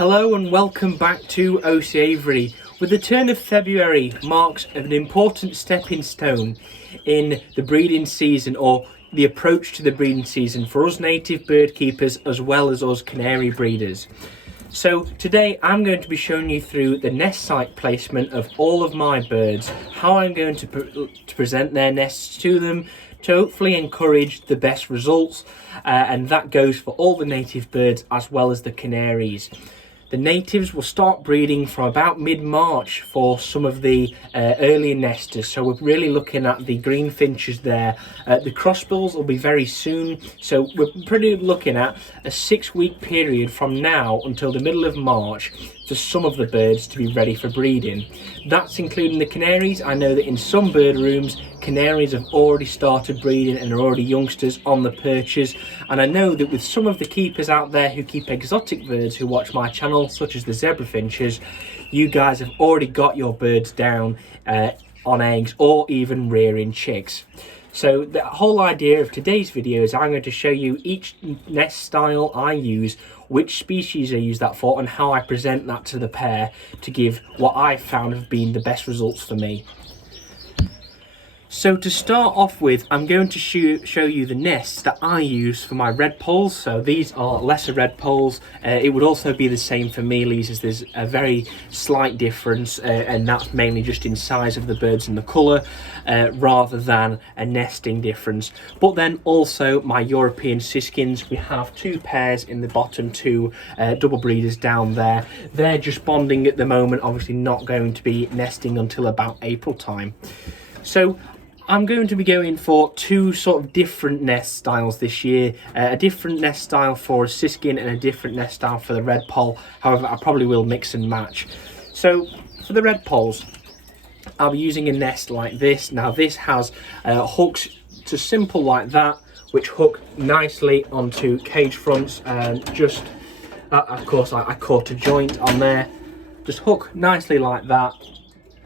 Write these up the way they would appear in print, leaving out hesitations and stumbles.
Hello and welcome back to OC Avery. With the turn of February marks an important stepping stone in the breeding season, or the approach to the breeding season for us native bird keepers as well as us canary breeders. So today I'm going to be showing you through the nest site placement of all of my birds, how I'm going to present their nests to them to hopefully encourage the best results, and that goes for all the native birds as well as the canaries. The natives will start breeding from about mid-March for some of the earlier nesters, so we're really looking at the Greenfinches there. The Crossbills will be very soon, so we're pretty looking at a 6-week period from now until the middle of March for some of the birds to be ready for breeding. That's including the canaries. I know that in some bird rooms, canaries have already started breeding and are already youngsters on the perches, and I know that with some of the keepers out there who keep exotic birds who watch my channel, such as the zebra finches, you guys have already got your birds down on eggs or even rearing chicks. So the whole idea of today's video is I'm going to show you each nest style I use, which species I use that for, and how I present that to the pair to give what I've found have been the best results for me. So to start off with, I'm going to show you the nests that I use for my redpolls. So these are lesser redpolls. It would also be the same for mealies, as there's a very slight difference, and that's mainly just in size of the birds and the colour, rather than a nesting difference. But then also my European Siskins, we have 2 pairs in the bottom, 2 double breeders down there. They're just bonding at the moment, obviously not going to be nesting until about April time. So I'm going to be going for 2 sort of different nest styles this year. A different nest style for a Siskin and a different nest style for the Redpoll. However, I probably will mix and match. So for the Redpolls, I'll be using a nest like this. Now this has hooks to simple like that, which hook nicely onto cage fronts, and just, of course I caught a joint on there. Just hook nicely like that,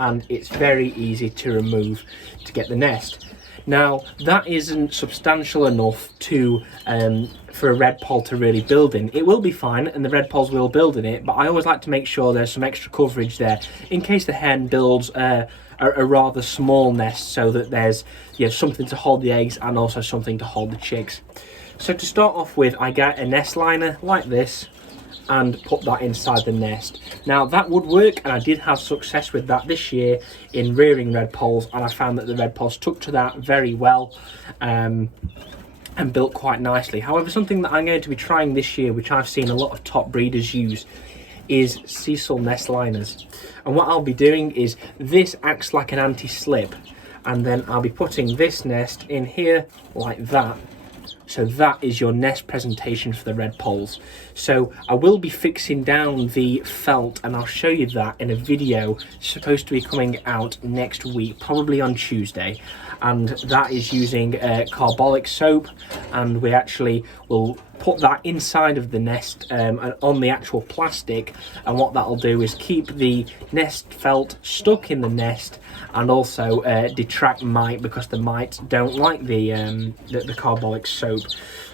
and it's very easy to remove to get the nest. Now that isn't substantial enough to for a redpoll to really build in. It will be fine and the redpolls will build in it, but I always like to make sure there's some extra coverage there in case the hen builds a rather small nest, so that there's something to hold the eggs and also something to hold the chicks. So to start off with, I get a nest liner like this and put that inside the nest. Now that would work, and I did have success with that this year in rearing redpolls, and I found that the redpolls took to that very well and built quite nicely. However, something that I'm going to be trying this year, which I've seen a lot of top breeders use, is sisal nest liners. And what I'll be doing is, this acts like an anti-slip, and then I'll be putting this nest in here like that. So that is your nest presentation for the redpolls. So I will be fixing down the felt, and I'll show you that in a video supposed to be coming out next week, probably on Tuesday. And that is using carbolic soap, and we actually will put that inside of the nest on the actual plastic, and what that'll do is keep the nest felt stuck in the nest, and also detract mite, because the mites don't like the carbolic soap.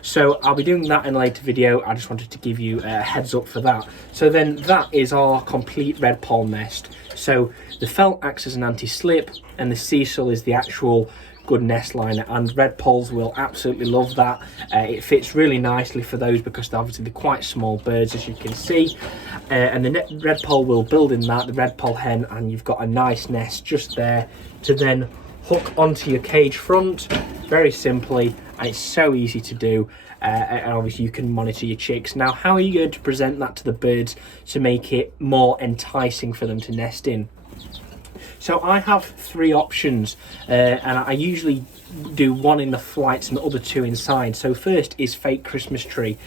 So I'll be doing that in a later video. I just wanted to give you a heads up for that. So then that is our complete redpoll nest. So the felt acts as an anti-slip, and the sisal is the actual good nest liner, and redpolls will absolutely love that. It fits really nicely for those, because obviously they're quite small birds, as you can see, and the redpoll will build in that, the redpoll hen, and you've got a nice nest just there to then hook onto your cage front very simply, and it's so easy to do. And obviously you can monitor your chicks. Now, how are you going to present that to the birds to make it more enticing for them to nest in? So I have 3 options, and I usually do 1 in the flights and the other 2 inside. So first is fake Christmas tree.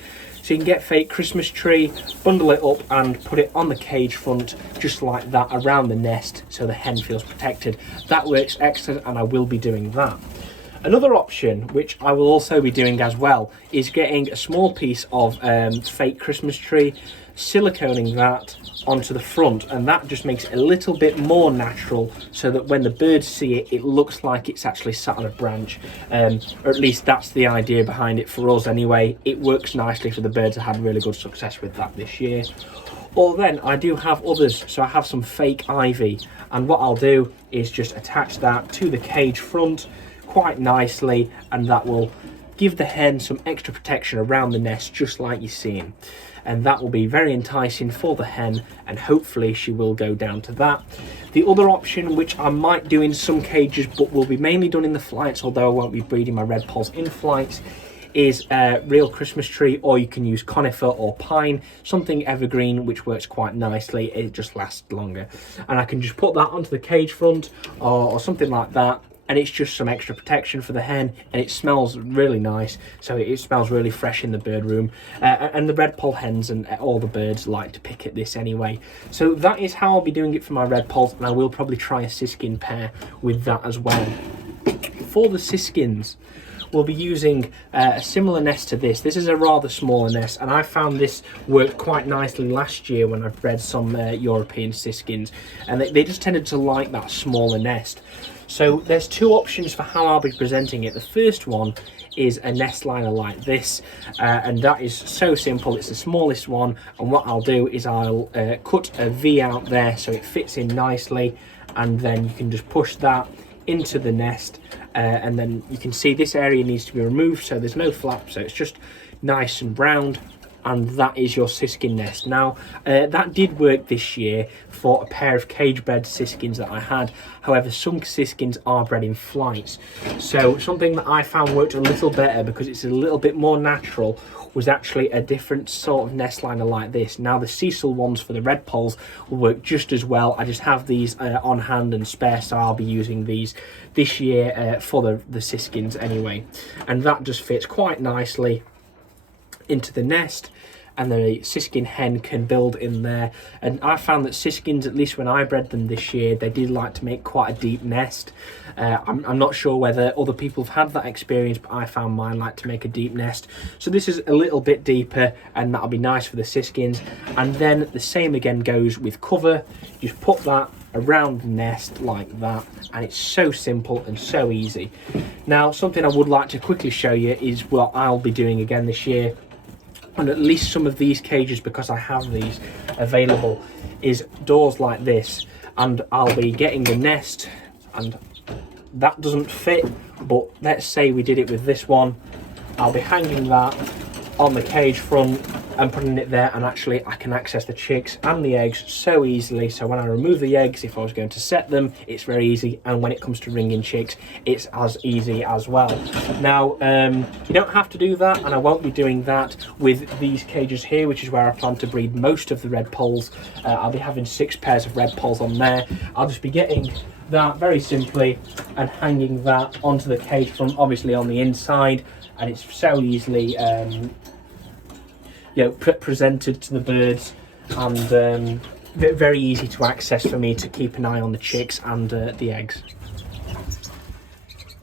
So you can get fake Christmas tree, bundle it up and put it on the cage front just like that around the nest, so the hen feels protected. That works excellent, and I will be doing that. Another option, which I will also be doing as well, is getting a small piece of fake Christmas tree, siliconing that onto the front, and that just makes it a little bit more natural, so that when the birds see it, it looks like it's actually sat on a branch, or at least that's the idea behind it for us anyway. It works nicely for the birds. I had really good success with that this year. Or then I do have others, so I have some fake ivy, and what I'll do is just attach that to the cage front quite nicely, and that will give the hen some extra protection around the nest, just like you're seeing, and that will be very enticing for the hen, and hopefully she will go down to that. The other option, which I might do in some cages but will be mainly done in the flights, although I won't be breeding my Redpolls in flights, is a real Christmas tree, or you can use conifer or pine, something evergreen, which works quite nicely. It just lasts longer, and I can just put that onto the cage front or something like that, and it's just some extra protection for the hen, and it smells really nice, so it smells really fresh in the bird room, and the Redpoll hens and all the birds like to pick at this anyway. So that is how I'll be doing it for my Redpolls, and I will probably try a Siskin pair with that as well. For the Siskins, we'll be using a similar nest to this. This is a rather smaller nest, and I found this worked quite nicely last year when I bred some European Siskins, and they just tended to like that smaller nest. So there's two options for how I'll be presenting it. The first one is a nest liner like this, and that is so simple. It's the smallest one, and what I'll do is I'll cut a V out there so it fits in nicely, and then you can just push that into the nest, and then you can see this area needs to be removed, so there's no flap, so it's just nice and round, and that is your Siskin nest. Now that did work this year for a pair of cage bred Siskins that I had. However, some Siskins are bred in flights, so something that I found worked a little better because it's a little bit more natural was actually a different sort of nest liner like this. Now the Cecil ones for the Redpolls will work just as well. I just have these on hand and spare, so I'll be using these this year for the Siskins anyway, and that just fits quite nicely into the nest, and the Siskin hen can build in there. And I found that Siskins, at least when I bred them this year, they did like to make quite a deep nest. I'm not sure whether other people have had that experience, but I found mine like to make a deep nest. So this is a little bit deeper, and that'll be nice for the Siskins. And then the same again goes with cover. Just put that around the nest like that, and it's so simple and so easy. Now, something I would like to quickly show you is what I'll be doing again this year, and at least some of these cages, because I have these available, is doors like this, and I'll be getting the nest, and that doesn't fit, but let's say we did it with this one. I'll be hanging that on the cage front and putting it there, and actually I can access the chicks and the eggs so easily. So when I remove the eggs, if I was going to set them, it's very easy, and when it comes to ringing chicks, it's as easy as well. Now you don't have to do that, and I won't be doing that with these cages here, which is where I plan to breed most of the Redpolls. I'll be having 6 pairs of Redpolls on there. I'll just be getting that very simply and hanging that onto the cage front, obviously on the inside, and it's so easily presented to the birds, and very easy to access for me to keep an eye on the chicks and the eggs.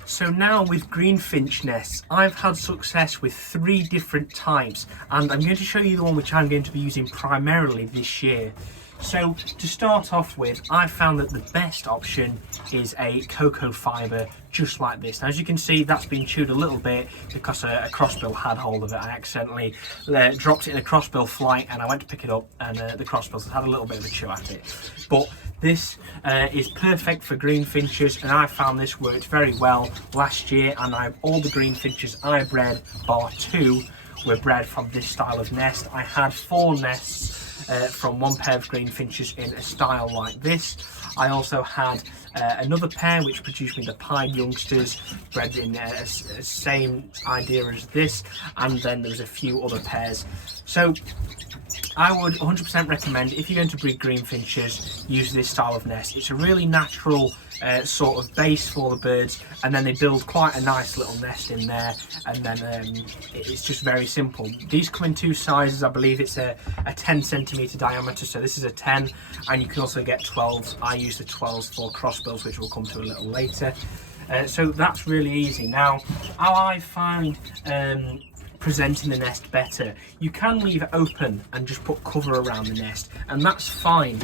So now with Greenfinch nests, I've had success with 3 different types, and I'm going to show you the one which I'm going to be using primarily this year. So to start off with, I found that the best option is a cocoa fibre just like this. Now, as you can see, that's been chewed a little bit because a crossbill had hold of it. I accidentally dropped it in a crossbill flight, and I went to pick it up, and the crossbills had a little bit of a chew at it. But this is perfect for Greenfinches, and I found this worked very well last year, and all the Greenfinches I bred, bar 2, were bred from this style of nest. I had 4 nests from 1 pair of Greenfinches in a style like this. I also had another pair which produced me the pied youngsters, bred in a same idea as this, and then there's a few other pairs. So I would 100% recommend, if you're going to breed Greenfinches, use this style of nest. It's a really natural sort of base for the birds, and then they build quite a nice little nest in there, and then it's just very simple. These come in 2 sizes. I believe it's a 10 centimetre diameter, so this is a 10, and you can also get 12s. I use the 12s for crossbills, which we'll come to a little later. So that's really easy. Now, how I find presenting the nest better, you can leave it open and just put cover around the nest, and that's fine.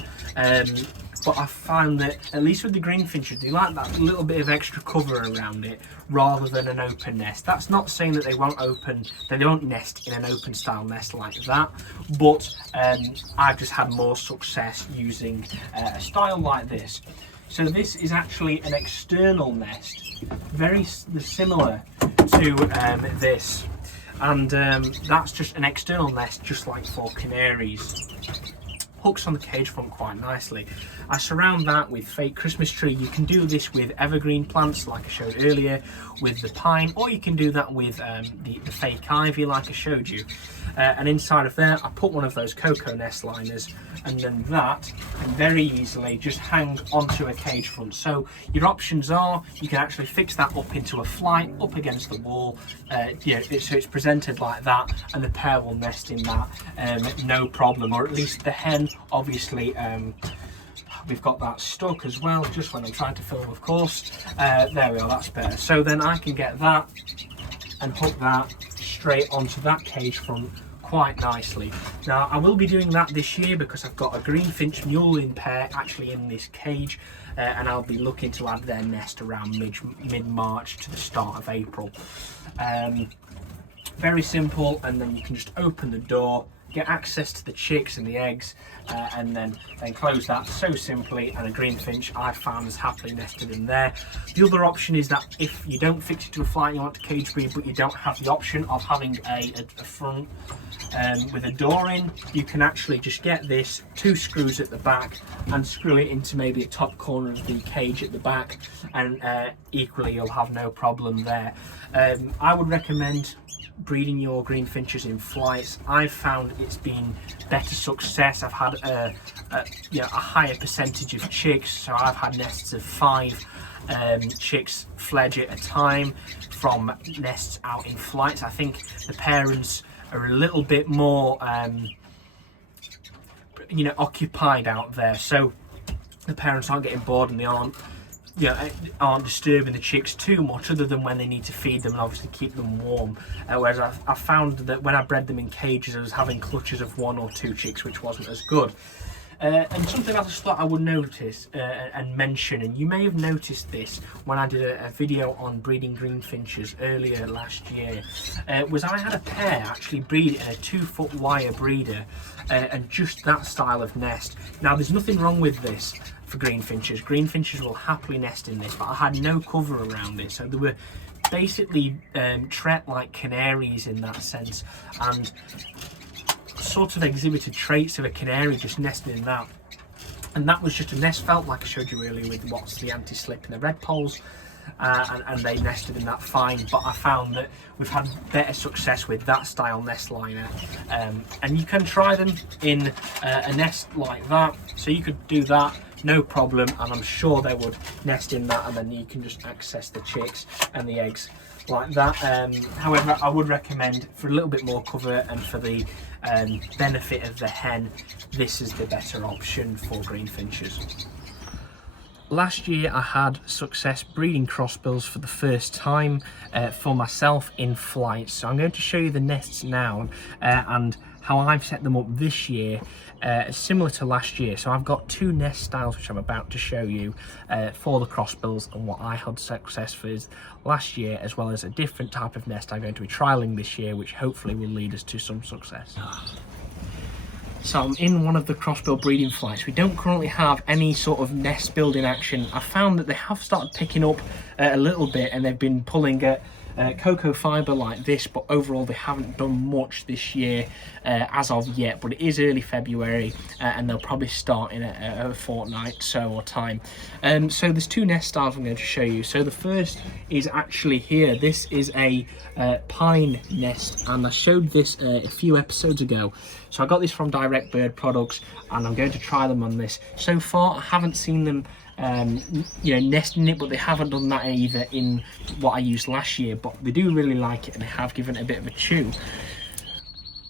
But I found that, at least with the Greenfinches, they like that little bit of extra cover around it rather than an open nest. That's not saying that they won't nest in an open style nest like that, but I've just had more success using a style like this. So this is actually an external nest, very similar to this, and that's just an external nest, just like for canaries. Hooks on the cage front quite nicely. I surround that with fake Christmas tree. You can do this with evergreen plants like I showed earlier, with the pine, or you can do that with the fake ivy like I showed you. And inside of there I put one of those cocoa nest liners, and then that can very easily just hang onto a cage front. So your options are, you can actually fix that up into a flight up against the wall, so it's presented like that, and the pair will nest in that no problem, or at least the hen. Obviously we've got that stuck as well, just when I'm trying to film, of course. There we are, that's better. So then I can get that and hook that straight onto that cage front quite nicely. Now I will be doing that this year because I've got a Greenfinch mullein pair actually in this cage, and I'll be looking to add their nest around mid-March to the start of April. Very simple, and then you can just open the door, get access to the chicks and the eggs, and then close that so simply, and a Greenfinch I found is happily nested in there. The other option is that if you don't fix it to a flight, you want to cage breed, but you don't have the option of having a front with a door in, you can actually just get this, 2 screws at the back, and screw it into maybe a top corner of the cage at the back, and equally you'll have no problem there. I would recommend breeding your Greenfinches in flights. I've found it's been better success. I've had a higher percentage of chicks, so I've had nests of 5 chicks fledge at a time from nests out in flights. I think the parents are a little bit more occupied out there, so the parents aren't getting bored, and they aren't disturbing the chicks too much, other than when they need to feed them and obviously keep them warm. Whereas I found that when I bred them in cages, I was having clutches of 1 or 2 chicks, which wasn't as good. And something else that I would notice and mention, and you may have noticed this when I did a video on breeding Greenfinches earlier last year, was I had a pair actually breed in a 2-foot wire breeder, and just that style of nest. Now there's nothing wrong with this for Greenfinches. Greenfinches will happily nest in this, but I had no cover around it, so they were basically treat like canaries in that sense, and sort of exhibited traits of a canary, just nesting in that. And that was just a nest felt like I showed you earlier with what's the anti-slip and the Redpolls, and they nested in that fine. But I found that we've had better success with that style nest liner, and you can try them in a nest like that, so you could do that no problem, and I'm sure they would nest in that, and then you can just access the chicks and the eggs like that. However, I would recommend, for a little bit more cover and for the benefit of the hen, this is the better option for Greenfinches. Last year I had success breeding Crossbills for the first time for myself in flight, so I'm going to show you the nests now and how I've set them up this year, similar to last year. So I've got 2 nest styles which I'm about to show you for the Crossbills, and what I had success with last year, as well as a different type of nest I'm going to be trialling this year, which hopefully will lead us to some success. So I'm in one of the Crossbill breeding flights. We don't currently have any sort of nest building action. I found that they have started picking up a little bit, and they've been pulling at cocoa fibre like this, but overall they haven't done much this year as of yet. But it is early February, and they'll probably start in a fortnight so or time. So there's 2 nest styles I'm going to show you. So the first is actually here. This is a pine nest, and I showed this a few episodes ago. So I got this from Direct Bird Products, and I'm going to try them on this. So far I haven't seen them nesting it, but they haven't done that either in what I used last year, but they do really like it, and they have given it a bit of a chew.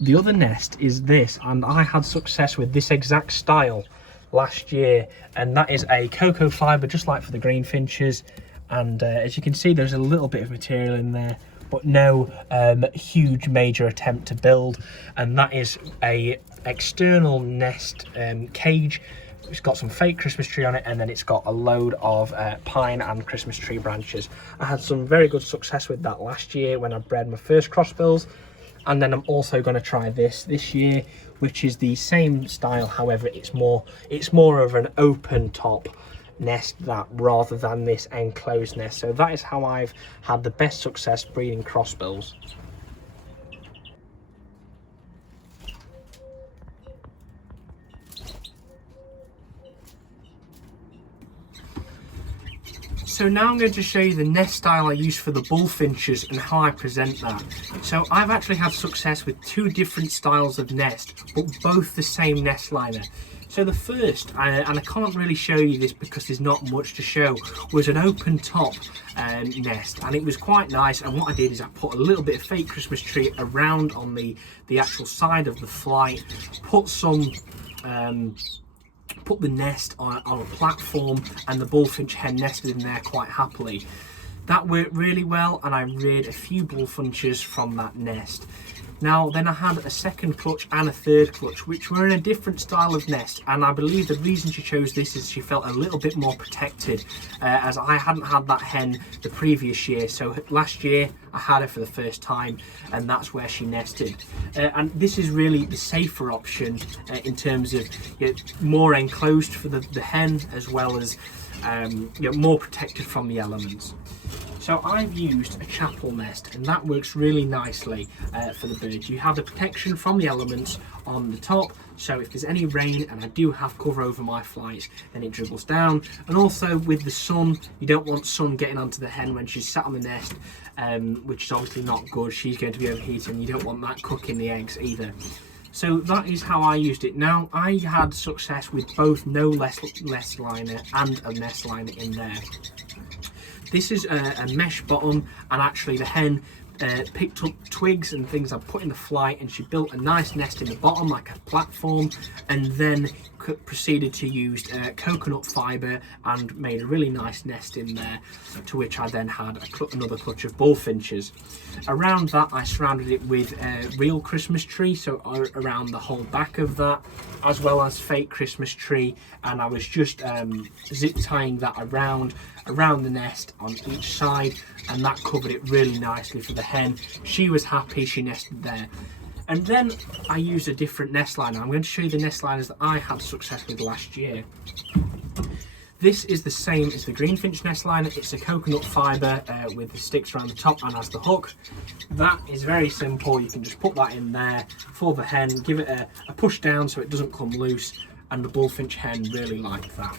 The other nest is this, and I had success with this exact style last year, and that is a cocoa fibre, just like for the Greenfinches, and as you can see, there's a little bit of material in there, but no huge major attempt to build. And that is a external nest cage. It's got some fake Christmas tree on it, and then it's got a load of pine and Christmas tree branches. I had some very good success with that last year when I bred my first crossbills, and then I'm also going to try this year, which is the same style. However, it's more of an open top nest rather than this enclosed nest. So that is how I've had the best success breeding crossbills. So now I'm going to show you the nest style I use for the Bullfinches and how I present that. So I've actually had success with two different styles of nest, but both the same nest liner. So the first, and I can't really show you this because there's not much to show, was an open top nest, and it was quite nice. And what I did is I put a little bit of fake Christmas tree around on the actual side of the flight, put the nest on a platform, and the Bullfinch hen nested in there quite happily. That worked really well, and I reared a few Bullfinches from that nest. Now then I had a second clutch and a third clutch, which were in a different style of nest, and I believe the reason she chose this is she felt a little bit more protected, as I hadn't had that hen the previous year. So last year I had her for the first time, and that's where she nested. And this is really the safer option in terms of more enclosed for the hen, as well as more protected from the elements. So I've used a chapel nest, and that works really nicely for the birds. You have the protection from the elements on the top, so if there's any rain and I do have cover over my flights, then it dribbles down. And also with the sun, you don't want sun getting onto the hen when she's sat on the nest, which is obviously not good. She's going to be overheated, and you don't want that cooking the eggs either. So that is how I used it. Now, I had success with both no nest liner and a nest liner in there. This is a mesh bottom, and actually the hen picked up twigs and things I put in the flight, and she built a nice nest in the bottom like a platform, and then proceeded to use coconut fibre and made a really nice nest in there, to which I then had another clutch of Bullfinches. Around that I surrounded it with a real Christmas tree, so around the whole back of that, as well as fake Christmas tree, and I was just zip tying that around the nest on each side, and that covered it really nicely for the hen. She was happy, she nested there. And then I used a different nest liner. I'm going to show you the nest liners that I had success with last year. This is the same as the Greenfinch nest liner. It's a coconut fibre with the sticks around the top and has the hook. That is very simple. You can just put that in there for the hen, give it a push down so it doesn't come loose, and the Bullfinch hen really liked that.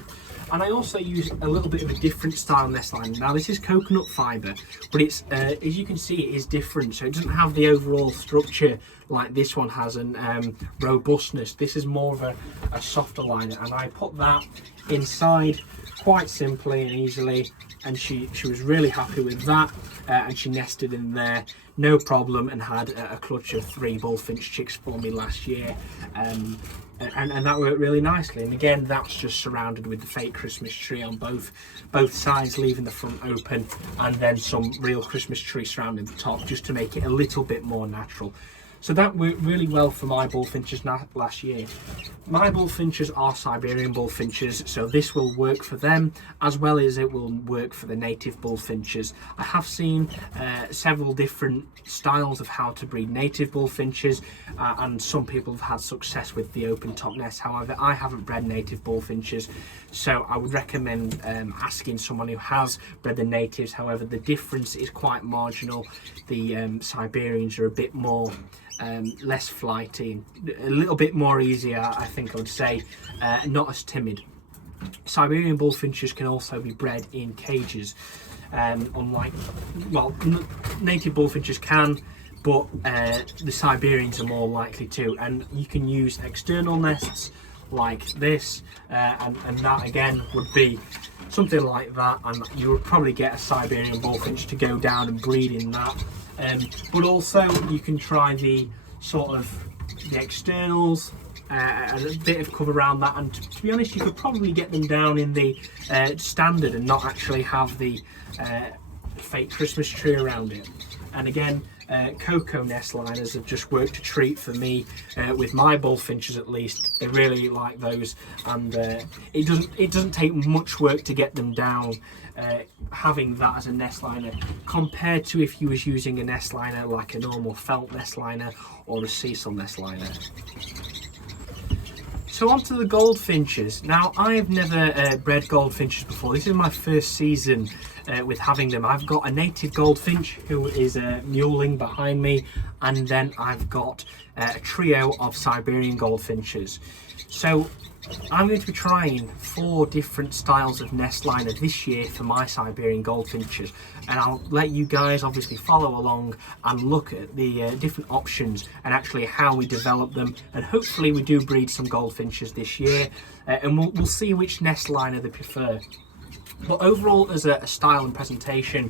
And I also use a little bit of a different style nest liner. Now this is coconut fibre, but it's as you can see, it is different. So it doesn't have the overall structure like this one has, and robustness. This is more of a softer liner, and I put that inside quite simply and easily, and she was really happy with that, and she nested in there no problem, and had a clutch of 3 Bullfinch chicks for me last year. And that worked really nicely. And again, that's just surrounded with the fake Christmas tree on both sides, leaving the front open, and then some real Christmas tree surrounding the top, just to make it a little bit more natural. So that worked really well for my Bullfinches last year. My Bullfinches are Siberian Bullfinches, so this will work for them as well as it will work for the native Bullfinches. I have seen several different styles of how to breed native Bullfinches, and some people have had success with the open top nest. However, I haven't bred native Bullfinches, so I would recommend asking someone who has bred the natives. However, the difference is quite marginal. The Siberians are a bit more less flighty, a little bit more easier, I think I would say, not as timid. Siberian Bullfinches can also be bred in cages, unlike, well, native Bullfinches can, but the Siberians are more likely to, and you can use external nests like this, and that again would be something like that, and you would probably get a Siberian Bullfinch to go down and breed in that. But also you can try the sort of the externals a bit of cover around that, and to be honest, you could probably get them down in the standard and not actually have the fake Christmas tree around it. And again, cocoa nest liners have just worked a treat for me with my bullfinches. At least they really like those, and it doesn't take much work to get them down, having that as a nest liner, compared to if you was using a nest liner like a normal felt nest liner or a Cecil nest liner. So on to the goldfinches. Now, I've never bred goldfinches before. This is my first season with having them. I've got a native goldfinch who is mewling behind me, and then I've got a trio of Siberian goldfinches. So I'm going to be trying 4 different styles of nest liner this year for my Siberian goldfinches, and I'll let you guys obviously follow along and look at the different options and actually how we develop them, and hopefully we do breed some goldfinches this year, and we'll see which nest liner they prefer. But overall, as a style and presentation,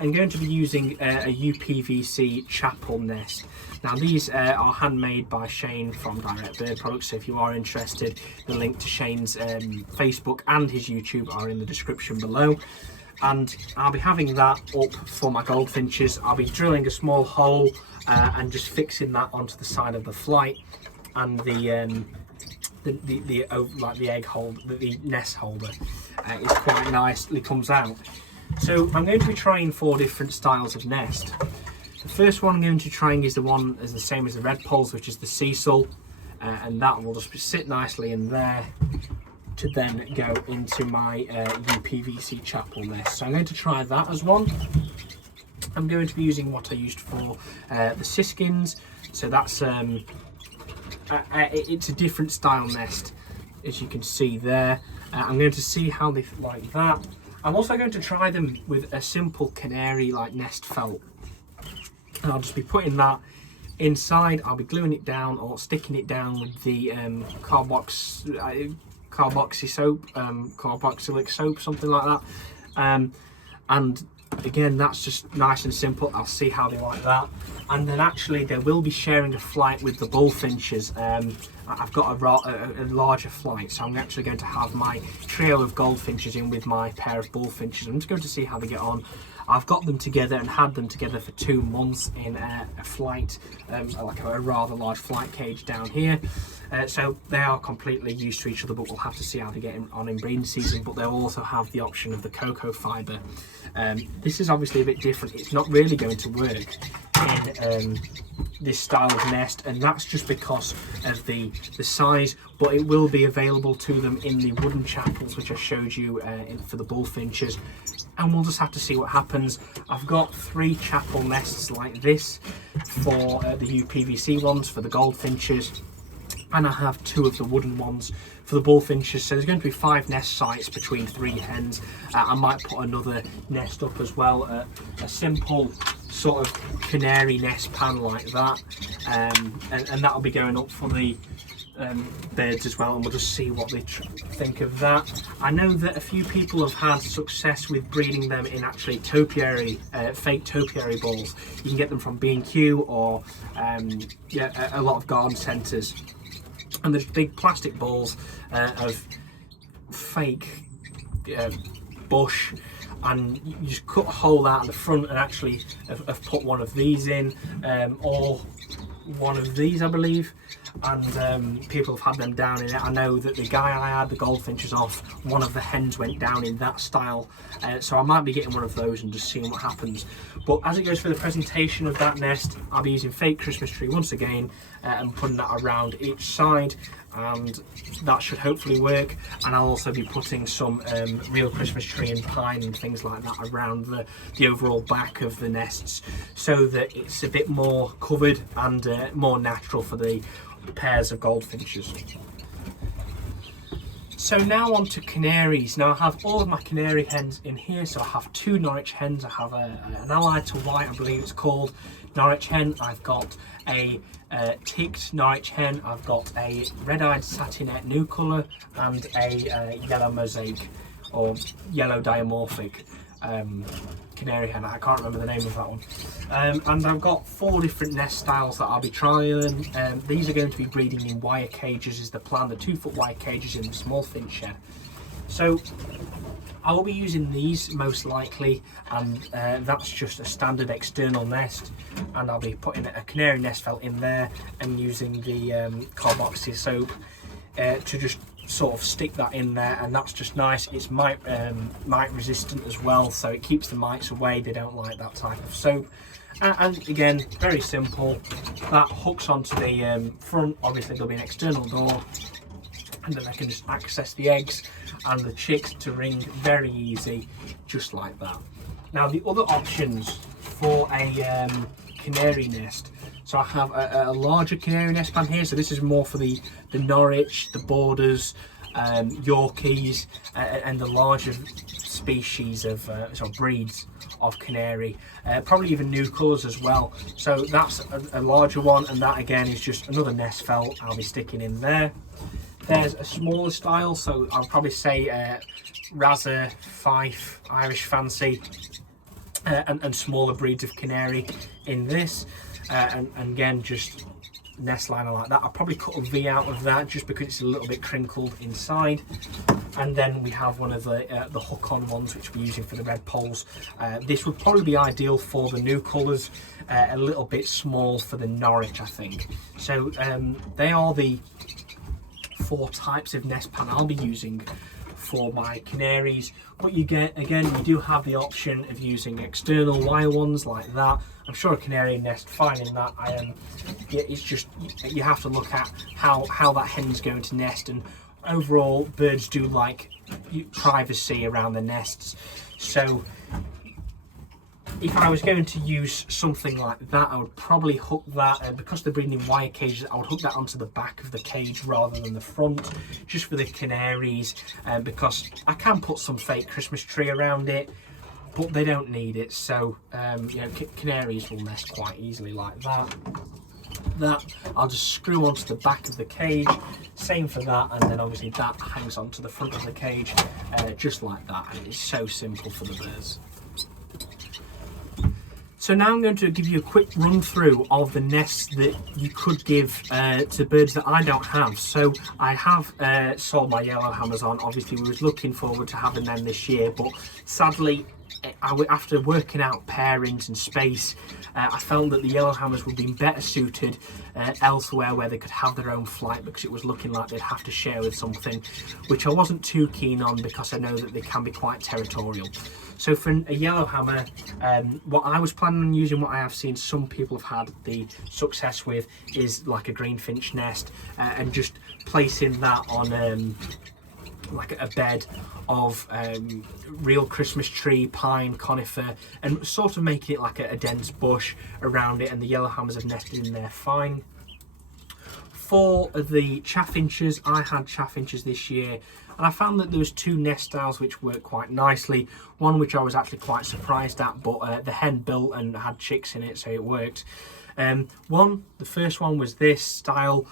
I'm going to be using a UPVC chapel nest. Now, these are handmade by Shane from Direct Bird Products, so if you are interested, the link to Shane's Facebook and his YouTube are in the description below. And I'll be having that up for my goldfinches. I'll be drilling a small hole and just fixing that onto the side of the flight, and the egg holder, the nest holder is quite nicely comes out. So I'm going to be trying 4 different styles of nest. The first one I'm going to be trying is the same as the Redpolls, which is the Cecil, and that will just sit nicely in there to then go into my UPVC chapel nest. So I'm going to try that as one. I'm going to be using what I used for the Siskins. So that's it's a different style nest, as you can see there. I'm going to see how they like that. I'm also going to try them with a simple canary like nest felt, and I'll just be putting that inside. I'll be gluing it down or sticking it down with the carboxylic soap, something like that. And again, that's just nice and simple. I'll see how they like that. And then actually they will be sharing a flight with the bullfinches. I've got a larger flight, so I'm actually going to have my trio of goldfinches in with my pair of bullfinches. I'm just going to see how they get on. I've got them together and had them together for 2 months in a flight, like a rather large flight cage down here. So they are completely used to each other, but we'll have to see how they get on in breeding season. But they'll also have the option of the cocoa fibre. This is obviously a bit different. It's not really going to work in this style of nest, and that's just because of the size, but it will be available to them in the wooden chapels, which I showed you for the bullfinches. And we'll just have to see what happens. I've got 3 chapel nests like this for the UPVC ones for the goldfinches, and I have 2 of the wooden ones for the bullfinches. So there's going to be 5 nest sites between 3 hens. I might put another nest up as well, a simple sort of canary nest pan like that, and that'll be going up for the birds as well, and we'll just see what they think of that. I know that a few people have had success with breeding them in actually topiary, fake topiary balls. You can get them from B&Q or a lot of garden centres, and there's big plastic balls of fake bush, and you just cut a hole out of the front, and actually I've put one of these in, or one of these I believe, and people have had them down in it. I know that the guy I had the goldfinches off, one of the hens went down in that style, so I might be getting one of those and just seeing what happens. But as it goes for the presentation of that nest, I'll be using fake Christmas tree once again, and putting that around each side, and that should hopefully work. And I'll also be putting some real Christmas tree and pine and things like that around the overall back of the nests, so that it's a bit more covered and more natural for the pairs of goldfinches. So now on to canaries. Now I have all of my canary hens in here. So I have 2 Norwich hens. I have an allied to white, I believe it's called, Norwich hen. I've got a ticked Norwich hen. I've got a red-eyed satinette new colour, and a yellow mosaic or yellow diamorphic canary hen. I can't remember the name of that one. And I've got 4 different nest styles that I'll be trialing. These are going to be breeding in wire cages is the plan, the 2-foot wire cages in the small finch shed. So I will be using these most likely, and that's just a standard external nest, and I'll be putting a canary nest felt in there and using the carboxy soap to just sort of stick that in there, and that's just nice. It's mite resistant as well, so it keeps the mites away. They don't like that type of soap. And again, very simple. That hooks onto the front. Obviously there'll be an external door, and then I can just access the eggs and the chicks to ring very easy, just like that. Now the other options for a canary nest, so I have a larger canary nest pan here, so this is more for the Norwich, the Borders, Yorkies, and the larger species of sort of breeds of canary, probably even new colours as well. So that's a larger one, and that again is just another nest felt I'll be sticking in there. There's a smaller style, so I'll probably say Razor, Fife, Irish Fancy, and smaller breeds of canary in this, and again just nest liner like that. I'll probably cut a V out of that just because it's a little bit crinkled inside. And then we have one of the hook-on ones which we're using for the Redpolls. This would probably be ideal for the new colours, a little bit small for the Norwich, I think. So they are the 4 types of nest pan I'll be using for my canaries, but you get, again, you do have the option of using external wire ones like that. I'm sure a canary nest fine in that. Yeah, it's just you have to look at how that hen's going to nest, and overall birds do like privacy around the nests. So if I was going to use something like that, I would probably hook that, because they're breeding in wire cages, I would hook that onto the back of the cage rather than the front, just for the canaries, because I can put some fake Christmas tree around it, but they don't need it. So you know, canaries will nest quite easily like that. That I'll just screw onto the back of the cage, same for that, and then obviously that hangs onto the front of the cage, just like that, and it's so simple for the birds. So now I'm going to give you a quick run through of the nests that you could give to birds that I don't have. So I have sold my yellowhammers on. Obviously we was looking forward to having them this year, but sadly after working out pairings and space, I felt that the yellowhammers would be better suited elsewhere where they could have their own flight, because it was looking like they'd have to share with something, which I wasn't too keen on because I know that they can be quite territorial. So for a yellowhammer, what I was planning on using, what I have seen some people have had the success with, is like a Greenfinch nest, and just placing that on like a bed of real Christmas tree, pine, conifer, and sort of making it like a dense bush around it, and the yellowhammers have nested in there fine. For the chaffinches, I had chaffinches this year, and I found that there was 2 nest styles which worked quite nicely. One which I was actually quite surprised at, but the hen built and had chicks in it, so it worked. The first one was this style.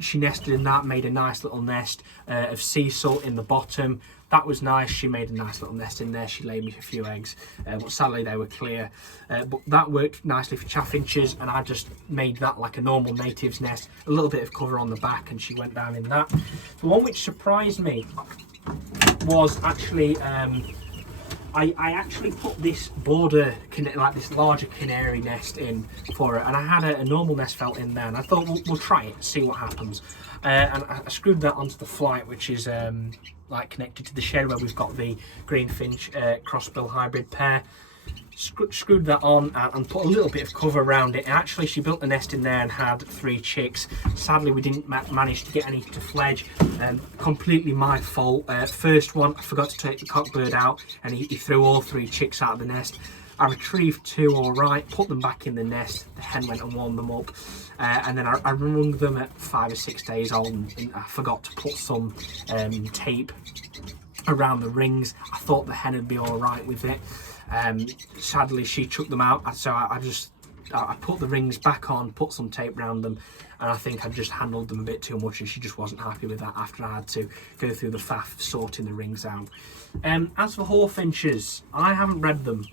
She nested in that, made a nice little nest of sea salt in the bottom. That was nice. She made a nice little nest in there. She laid me a few eggs, but sadly they were clear. But that worked nicely for chaffinches, and I just made that like a normal native's nest, a little bit of cover on the back, and she went down in that. The one which surprised me was actually I actually put this border, like this larger canary nest in for her, and I had a normal nest felt in there, and I thought we'll try it, see what happens. And I screwed that onto the flight, which is like connected to the shed where we've got the Greenfinch Crossbill hybrid pair. Screwed that on and put a little bit of cover around it. Actually, she built a nest in there and had 3 chicks. Sadly, we didn't manage to get any to fledge. Completely my fault. First one, I forgot to take the cockbird out, and he threw all 3 chicks out of the nest. I retrieved 2 all right, put them back in the nest. The hen went and warmed them up, and then I rung them at 5 or 6 days old, and I forgot to put some tape around the rings. I thought the hen would be all right with it. Sadly, she took them out, so I just I put the rings back on, put some tape around them, and I think I just handled them a bit too much, and she just wasn't happy with that after I had to go through the faff of sorting the rings out. As for Bullfinches, I haven't bred them,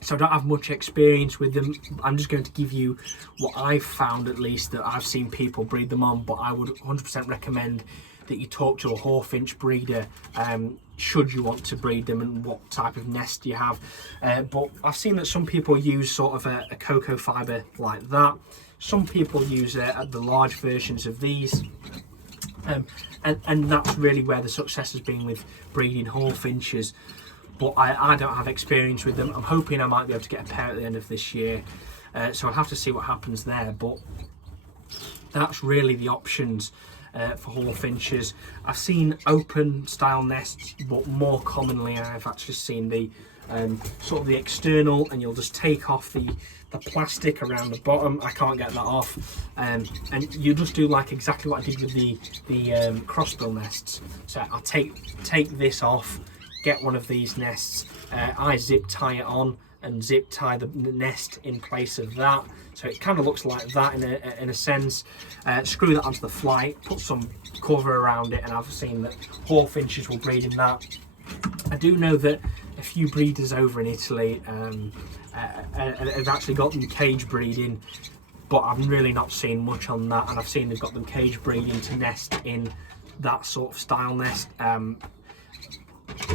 so I don't have much experience with them. I'm just going to give you what I've found, at least, that I've seen people breed them on, but I would 100% recommend that you talk to a Bullfinch breeder should you want to breed them and what type of nest you have. But I've seen that some people use sort of a cocoa fibre like that. Some people use the large versions of these. And that's really where the success has been with breeding Bullfinches. But I don't have experience with them. I'm hoping I might be able to get a pair at the end of this year. So I'll have to see what happens there. But that's really the options for Bullfinches. I've seen open style nests, but more commonly I've actually seen the sort of the external, and you'll just take off the plastic around the bottom. I can't get that off, and you just do like exactly what I did with the crossbill nests. So I'll take this off, get one of these nests, I zip tie it on and zip tie the nest in place of that, so it kind of looks like that in a sense. Screw that onto the flight, put some cover around it, and I've seen that Bullfinches will breed in that. I do know that a few breeders over in Italy have actually got them cage breeding, but I'm really not seeing much on that, and I've seen they've got them cage breeding to nest in that sort of style nest.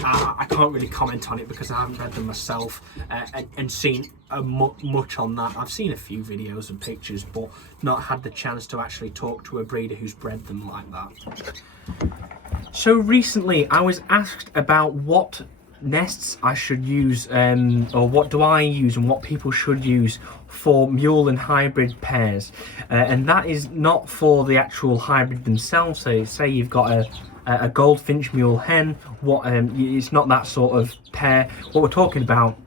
I can't really comment on it because I haven't read them myself and seen much on that. I've seen a few videos and pictures, but not had the chance to actually talk to a breeder who's bred them like that. So recently I was asked about what nests I should use, or what do I use and what people should use for mule and hybrid pairs, and that is not for the actual hybrid themselves. So say you've got a Goldfinch mule hen, it's not that sort of pair. What we're talking about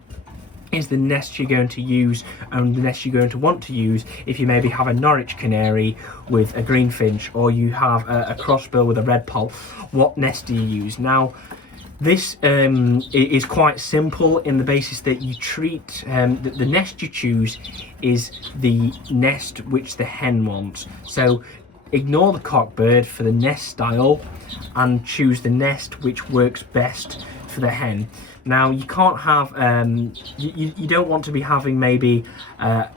is the nest you're going to use and the nest you're going to want to use if you maybe have a Norwich Canary with a Greenfinch, or you have a Crossbill with a Redpoll. What nest do you use? Now, this is quite simple in the basis that you treat the nest you choose is the nest which the hen wants. So ignore the cockbird for the nest style and choose the nest which works best for the hen. Now, you can't have you don't want to be having maybe a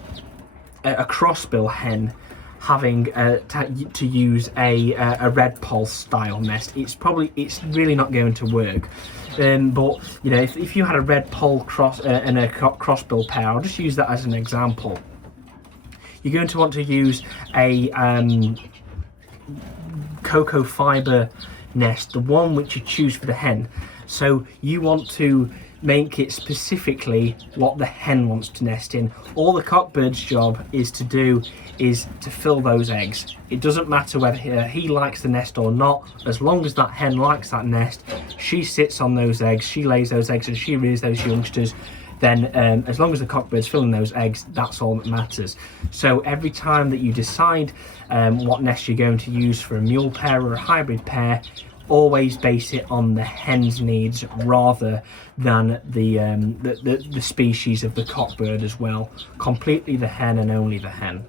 crossbill hen having to use a Redpoll style nest. It's really not going to work. But you know, if you had a Redpoll cross and a crossbill pair, I'll just use that as an example. You're going to want to use a cocoa fibre nest, the one which you choose for the hen. So you want to make it specifically what the hen wants to nest in. All the cockbird's job is to do is to fill those eggs. It doesn't matter whether he likes the nest or not, as long as that hen likes that nest, she sits on those eggs, she lays those eggs and she rears those youngsters. Then as long as the cockbird's filling those eggs, that's all that matters. So every time that you decide what nest you're going to use for a mule pair or a hybrid pair, always base it on the hen's needs rather than the species of the cockbird as well. Completely the hen and only the hen.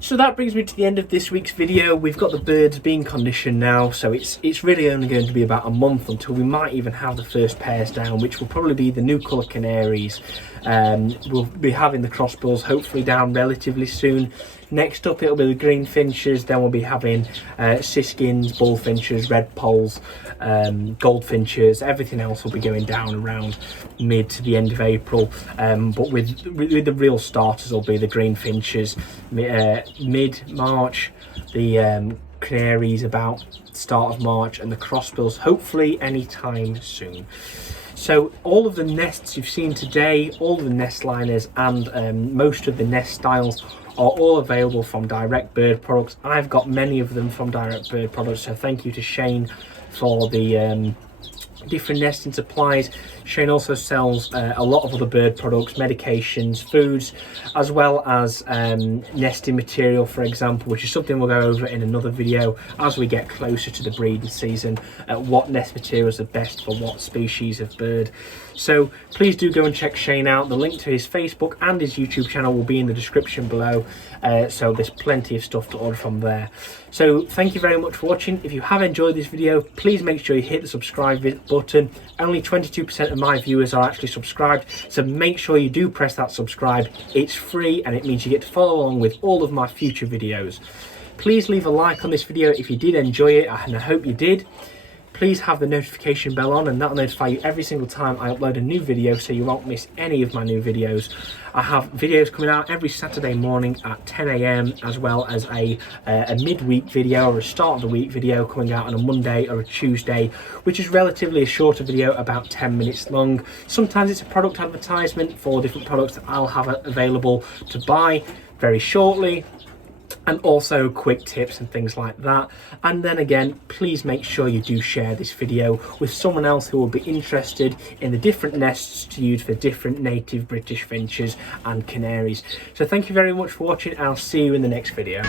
So that brings me to the end of this week's video. We've got the birds being conditioned now, so it's really only going to be about a month until we might even have the first pairs down, which will probably be the new colour Canaries. We'll be having the crossbills hopefully down relatively soon. Next up it'll be the Greenfinches, then we'll be having Siskins, Bullfinches, Redpolls, Goldfinches. Everything else will be going down around mid to the end of April, but with the real starters will be the Greenfinches mid-March, the Canaries about start of March, and the Crossbills hopefully anytime soon. So all of the nests you've seen today, all of the nest liners and most of the nest styles are all available from Direct Bird Products. I've got many of them from Direct Bird Products, so thank you to Shane for the different nesting supplies. Shane also sells a lot of other bird products, medications, foods, as well as nesting material, for example, which is something we'll go over in another video as we get closer to the breeding season, what nest materials are best for what species of bird. So please do go and check Shane out. The link to his Facebook and his YouTube channel will be in the description below, so there's plenty of stuff to order from there. So thank you very much for watching. If you have enjoyed this video, please make sure you hit the subscribe button. Only 22% of my viewers are actually subscribed, so make sure you do press that subscribe. It's free and it means you get to follow along with all of my future videos. Please leave a like on this video if you did enjoy it, and I hope you did. Please have the notification bell on, and that'll notify you every single time I upload a new video, so you won't miss any of my new videos. I have videos coming out every Saturday morning at 10 AM, as well as a midweek video or a start of the week video coming out on a Monday or a Tuesday, which is relatively a shorter video, about 10 minutes long. Sometimes it's a product advertisement for different products that I'll have available to buy very shortly, and also quick tips and things like that. And then again, please make sure you do share this video with someone else who will be interested in the different nests to use for different native British finches and canaries. So thank you very much for watching, and I'll see you in the next video.